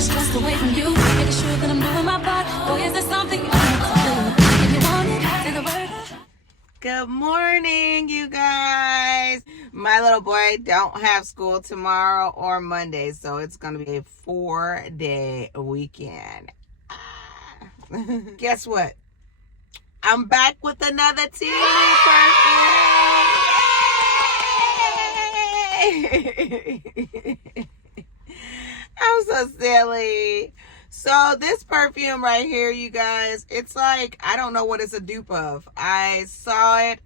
stressed away from you. Making sure that I'm doing my part. Boy, is there something you want to do? If you want it, say the word. Good morning, you guys. My little boy don't have school tomorrow or Monday, so it's going to be a 4-day weekend. Guess what? I'm back with another Temu perfume. I'm so silly. So this perfume right here, you guys, it's like, I don't know what it's a dupe of. I saw it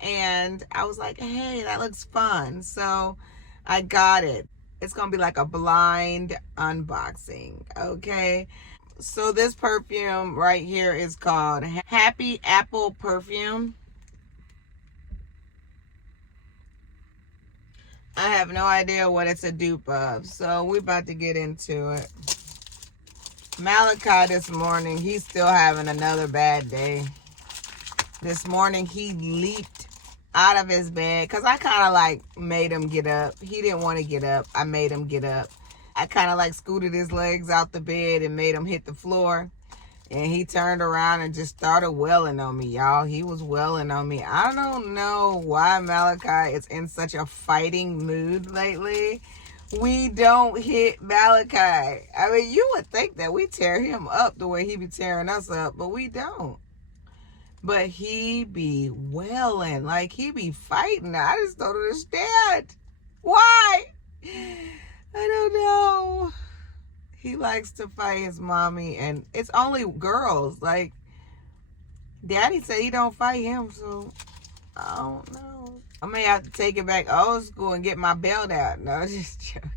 and I was like, hey, that looks fun. So I got it. It's going to be like a blind unboxing, okay? So this perfume right here is called Happy Apple Perfume. I have no idea what it's a dupe of, so we're about to get into it. Malachi this morning, he's still having another bad day. This morning he leaped out of his bed because I kind of like made him get up. He didn't want to get up. I made him get up. I kind of like scooted his legs out the bed and made him hit the floor. And he turned around and just started wailing on me, y'all. He was wailing on me. I don't know why Malachi is in such a fighting mood lately. We don't hit Malachi. I mean, you would think that we tear him up the way he be tearing us up, but we don't. But he be wailing, like he be fighting. I just don't understand. Why? I don't know. He likes to fight his mommy, and it's only girls. Like, Daddy said he don't fight him, so I don't know. I may have to take it back old school and get my belt out. No, just joking.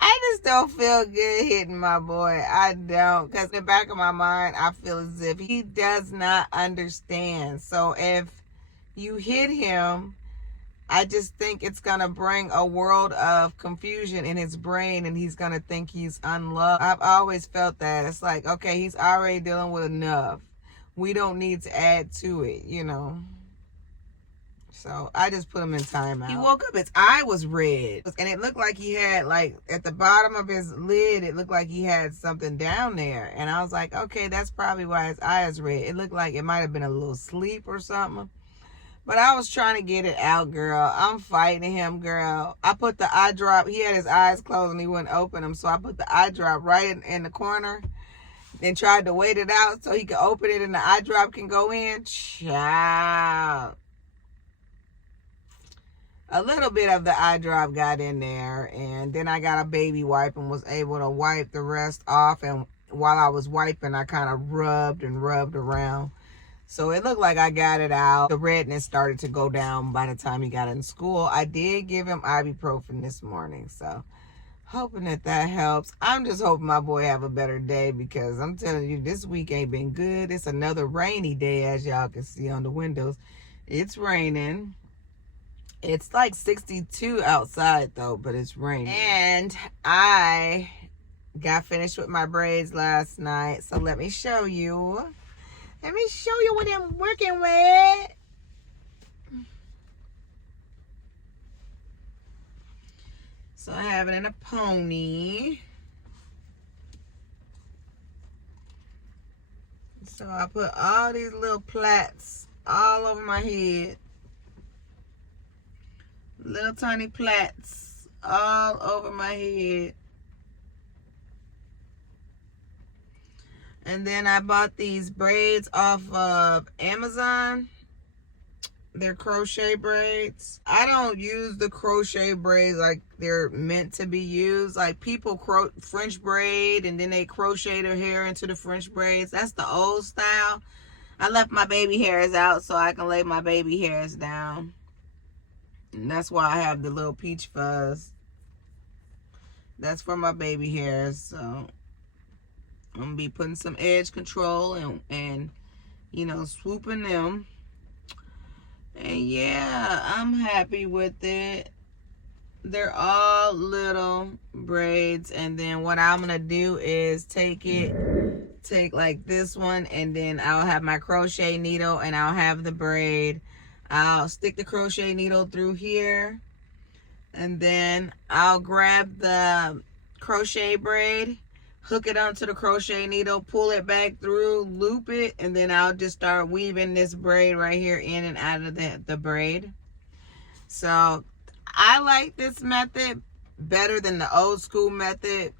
I just don't feel good hitting my boy. I don't. Because in the back of my mind, I feel as if he does not understand. So if you hit him, I just think it's going to bring a world of confusion in his brain, and he's going to think he's unloved. I've always felt that. It's like, okay, he's already dealing with enough. We don't need to add to it, you know. So I just put him in timeout. He woke up, his eye was red. And it looked like he had, like, at the bottom of his lid, it looked like he had something down there. And I was like, okay, that's probably why his eye is red. It looked like it might have been a little sleep or something. But I was trying to get it out, girl. I'm fighting him, girl. I put the eye drop. He had his eyes closed and he wouldn't open them. So I put the eye drop right in the corner and tried to wait it out so he could open it and the eye drop can go in. Child. A little bit of the eye drop got in there. And then I got a baby wipe and was able to wipe the rest off. And while I was wiping, I kind of rubbed and rubbed around. So it looked like I got it out. The redness started to go down by the time he got in school. I did give him ibuprofen this morning. So hoping that helps. I'm just hoping my boy have a better day, because I'm telling you, this week ain't been good. It's another rainy day, as y'all can see on the windows. It's raining. It's like 62 outside though, but it's raining. And I got finished with my braids last night. So let me show you. Let me show you what I'm working with. So I have it in a pony. So I put all these little plaits all over my head. Little tiny plaits all over my head. And then I bought these braids off of Amazon. They're crochet braids. I don't use the crochet braids like they're meant to be used. Like people French braid and then they crochet their hair into the French braids. That's the old style. I left my baby hairs out so I can lay my baby hairs down. And that's why I have the little peach fuzz. That's for my baby hairs. So I'm going to be putting some edge control and you know, swooping them. And yeah, I'm happy with it. They're all little braids. And then what I'm going to do is take like this one, and then I'll have my crochet needle and I'll have the braid. I'll stick the crochet needle through here. And then I'll grab the crochet braid, hook it onto the crochet needle, pull it back through, loop it, and then I'll just start weaving this braid right here in and out of the braid. So I like this method better than the old school method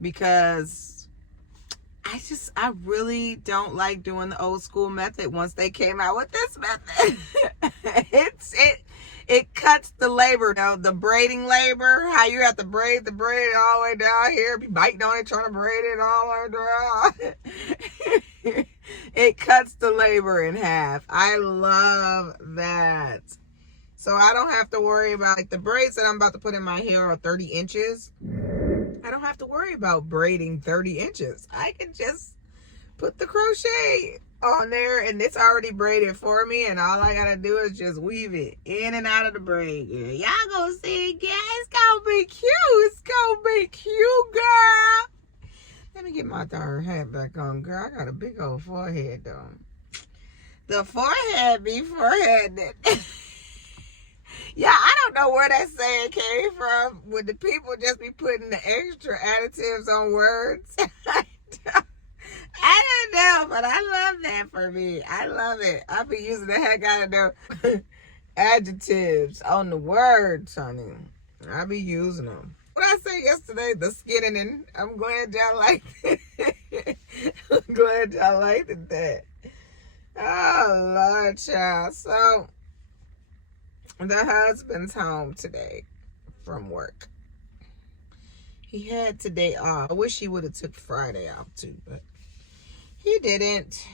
because I really don't like doing the old school method once they came out with this method. It cuts the labor, you know, the braiding labor, how you have to braid the braid all the way down here, be biting on it, trying to braid it all the way down. It cuts the labor in half. I love that. So I don't have to worry about, like, the braids that I'm about to put in my hair are 30 inches. I don't have to worry about braiding 30 inches. I can just put the crochet on there and it's already braided for me, and all I gotta do is just weave it in and out of the braid. Yeah, y'all gonna see it, yeah, it's gonna be cute. It's gonna be cute, girl. Let me get my darn hat back on, girl. I got a big old forehead though. The forehead be foreheaded. Yeah, I don't know where that saying came from. Would the people just be putting the extra additives on words? I don't know, but I love that for me. I love it. I be using the heck out of the adjectives on the words, honey. I be using them. What I say yesterday, the skinning. I'm glad y'all liked it. I'm glad y'all liked it that. Oh, Lord, child. So, the husband's home today from work. He had today off. I wish he would have took Friday off too, but he didn't.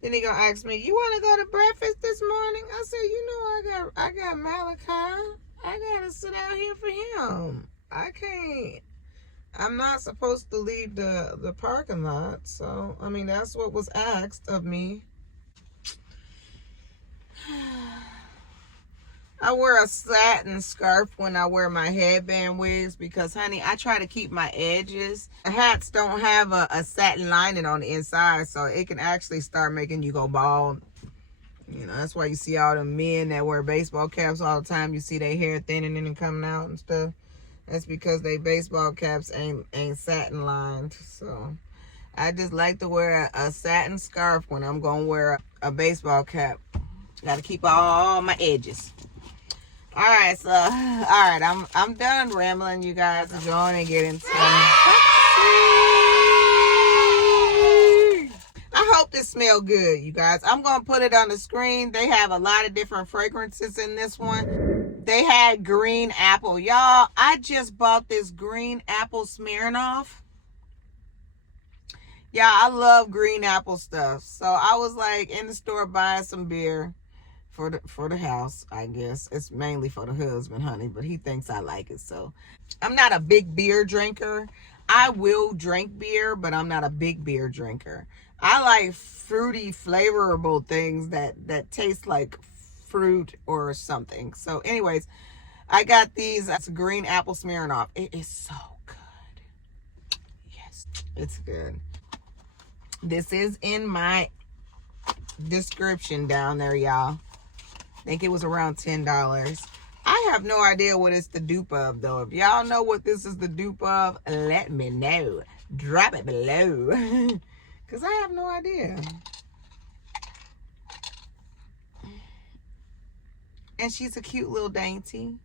Then he gonna ask me, "You want to go to breakfast this morning?" I said, "You know, I got Malachi. I gotta sit out here for him. I can't. I'm not supposed to leave the parking lot. So I mean, that's what was asked of me." I wear a satin scarf when I wear my headband wigs because, honey, I try to keep my edges. Hats don't have a satin lining on the inside, so it can actually start making you go bald. You know, that's why you see all the men that wear baseball caps all the time. You see their hair thinning and coming out and stuff. That's because they baseball caps ain't satin lined. So I just like to wear a satin scarf when I'm going to wear a baseball cap. Got to keep all my edges. All right, so I'm done rambling, you guys. I'm going to get into I hope this smells good, you guys. I'm going to put it on the screen. They have a lot of different fragrances in this one. They had green apple. Y'all, I just bought this green apple Smirnoff. Yeah, I love green apple stuff. So I was like in the store buying some beer for the house, I guess. It's mainly for the husband, honey, but he thinks I like it. So I'm not a big beer drinker. I will drink beer, but I'm not a big beer drinker. I like fruity, flavorable things that taste like fruit or something. So anyways, I got these. That's green apple Smirnoff. It is so good. Yes, it's good. This is in my description down there, y'all. I think it was around $10. I have no idea what it's the dupe of, though. If y'all know what this is the dupe of, let me know. Drop it below. Because I have no idea. And she's a cute little dainty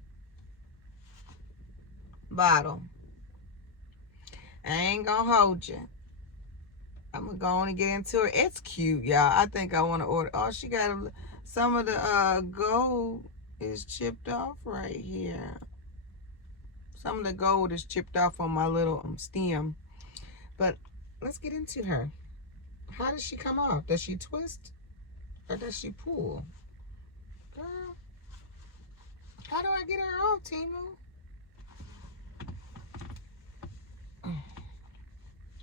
bottle. I ain't going to hold you. I'm going to go on and get into it. It's cute, y'all. I think I want to order. Oh, she got some of the gold is chipped off right here. Some of the gold is chipped off on my little stem. But let's get into her. How does she come off? Does she twist or does she pull? Girl, how do I get her off, Temu?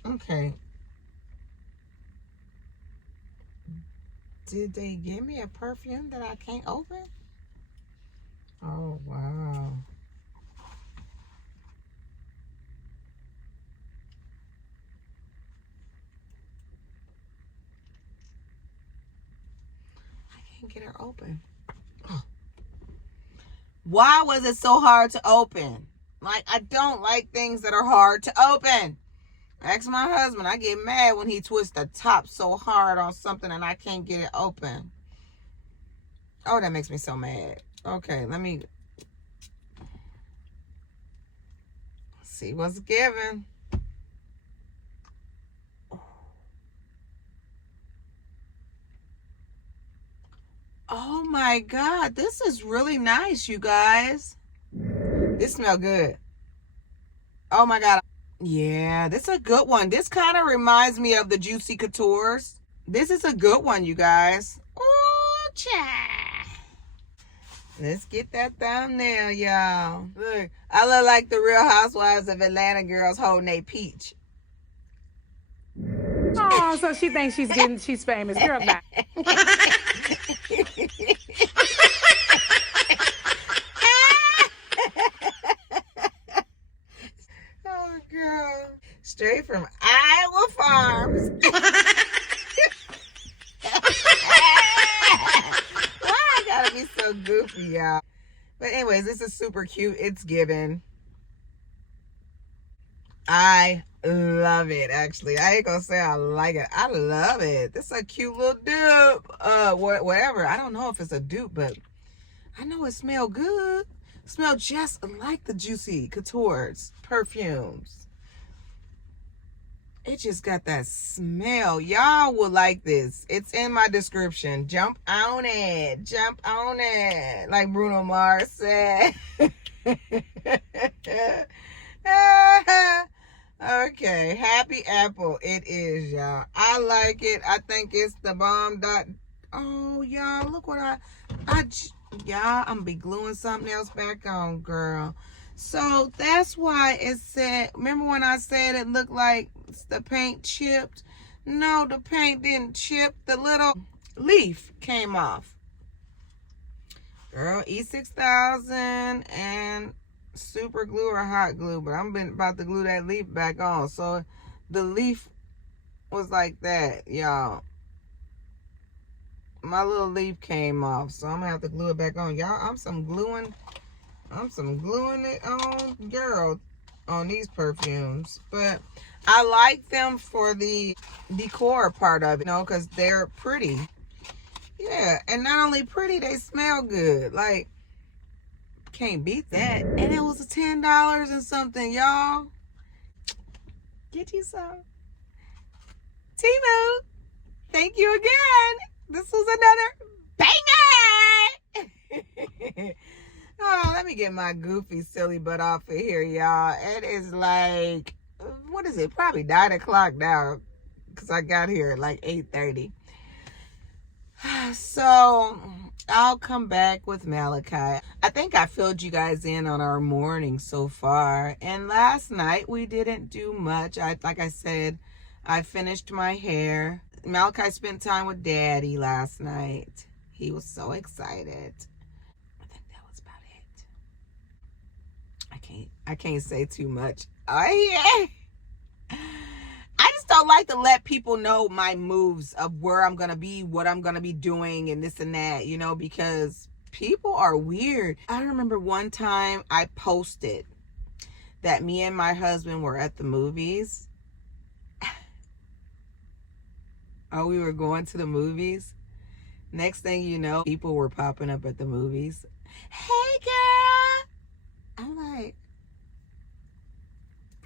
Okay. Did they give me a perfume that I can't open? Oh, wow. I can't get her open. Why was it so hard to open? Like, I don't like things that are hard to open. Ask my husband. I get mad when he twists the top so hard on something and I can't get it open. Oh, that makes me so mad. Okay, let me see what's given. Oh my God, this is really nice, you guys. This smells good. Oh my God. Yeah, this is a good one. This kind of reminds me of the Juicy Coutures. This is a good one, you guys. Ooh, cha. Let's get that thumbnail, y'all. Look, I look like the Real Housewives of Atlanta girls holding a peach. Oh, so she thinks she's famous. Girl, bye. Oh, girl. Straight from Iowa Farms. Why I gotta be so goofy, y'all? But anyways, this is super cute. It's given. I love it, actually. I ain't gonna say I like it. I love it. This is a cute little dupe. Whatever. I don't know if it's a dupe, but I know it smells good. It smells just like the Juicy Coutures perfumes. It just got that smell. Y'all will like this. It's in my description. Jump on it. Jump on it. Like Bruno Mars said. Okay, Happy Apple. It is, y'all. I like it. I think it's the bomb. Oh, y'all, look what y'all, I'm gonna be gluing something else back on, girl. So that's why it said, remember when I said it looked like the paint chipped? No, the paint didn't chip. The little leaf came off. Girl, E6000 and super glue or hot glue, but I'm about to glue that leaf back on. So the leaf was like that, y'all. My little leaf came off, so I'm gonna have to glue it back on. Y'all, I'm some gluing it on, girl, on these perfumes. But I like them for the decor part of it, you know, because they're pretty. Yeah, and not only pretty, they smell good. Like, can't beat that. And it was $10 and something, y'all. Get you some. Temu, thank you again. This was another banger. Oh, let me get my goofy silly butt off of here, y'all. It is like, what is it? Probably 9 o'clock now, because I got here at like 8:30. So I'll come back with Malachi. I think I filled you guys in on our morning so far. And last night we didn't do much. Like I said, I finished my hair. Malachi spent time with Daddy last night. He was so excited. I think that was about it. I can't say too much. Oh yeah. I just don't like to let people know my moves of where I'm going to be, what I'm going to be doing, and this and that, you know, because people are weird. I remember one time I posted that me and my husband were at the movies. Oh, we were going to the movies. Next thing you know, people were popping up at the movies. Hey, girl. I'm like,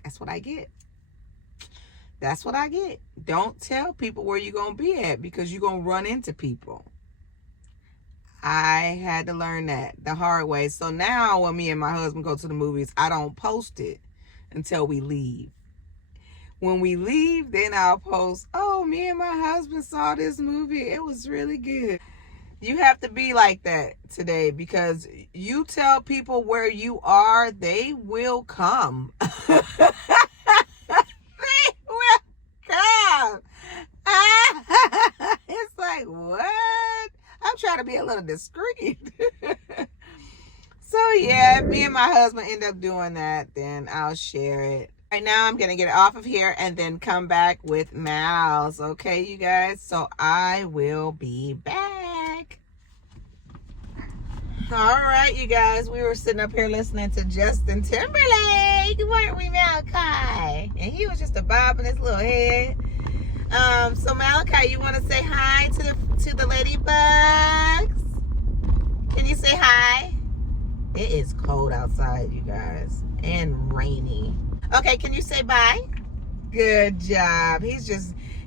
that's what I get. That's what I get. Don't tell people where you're going to be at because you're going to run into people. I had to learn that the hard way. So now when me and my husband go to the movies, I don't post it until we leave. When we leave, then I'll post, oh, me and my husband saw this movie. It was really good. You have to be like that today because you tell people where you are, they will come. It's like, what? I'm trying to be a little discreet. So yeah, if me and my husband end up doing that, then I'll share it. Right now, I'm going to get it off of here and then come back with Mal's. Okay, you guys? So I will be back. All right, you guys, we were sitting up here listening to Justin Timberlake, weren't we, Malachi? And he was just a bobbing his little head. So Malachi, you want to say hi to the ladybugs? Can you say hi? It is cold outside, you guys, and rainy. Okay, can you say bye? Good job.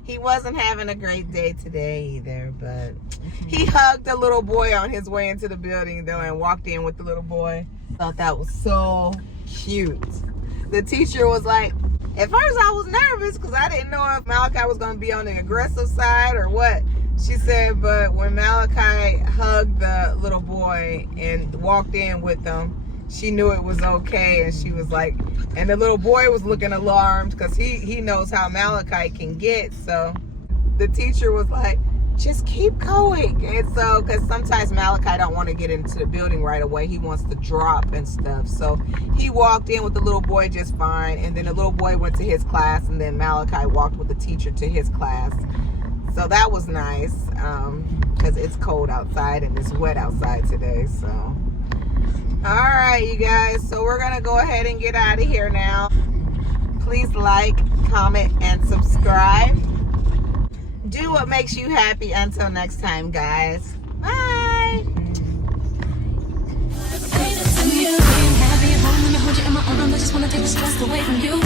He wasn't having a great day today either, but he hugged a little boy on his way into the building though and walked in with the little boy. Thought that was so cute. The teacher was like, at first I was nervous because I didn't know if Malachi was going to be on the aggressive side or what. She said, but when Malachi hugged the little boy and walked in with him, she knew it was okay. And she was like, and the little boy was looking alarmed because he knows how Malachi can get. So the teacher was like, just keep going. And so, because sometimes Malachi don't want to get into the building right away. He wants to drop and stuff. So he walked in with the little boy just fine. And then the little boy went to his class. And then Malachi walked with the teacher to his class. So that was nice because it's cold outside and it's wet outside today. So, all right, you guys. So we're going to go ahead and get out of here now. Please like, comment, and subscribe. Do what makes you happy. Until next time, guys. Bye. Say this to you. Being happy at home when I hold you in my arms. I just wanna take the stress away from you.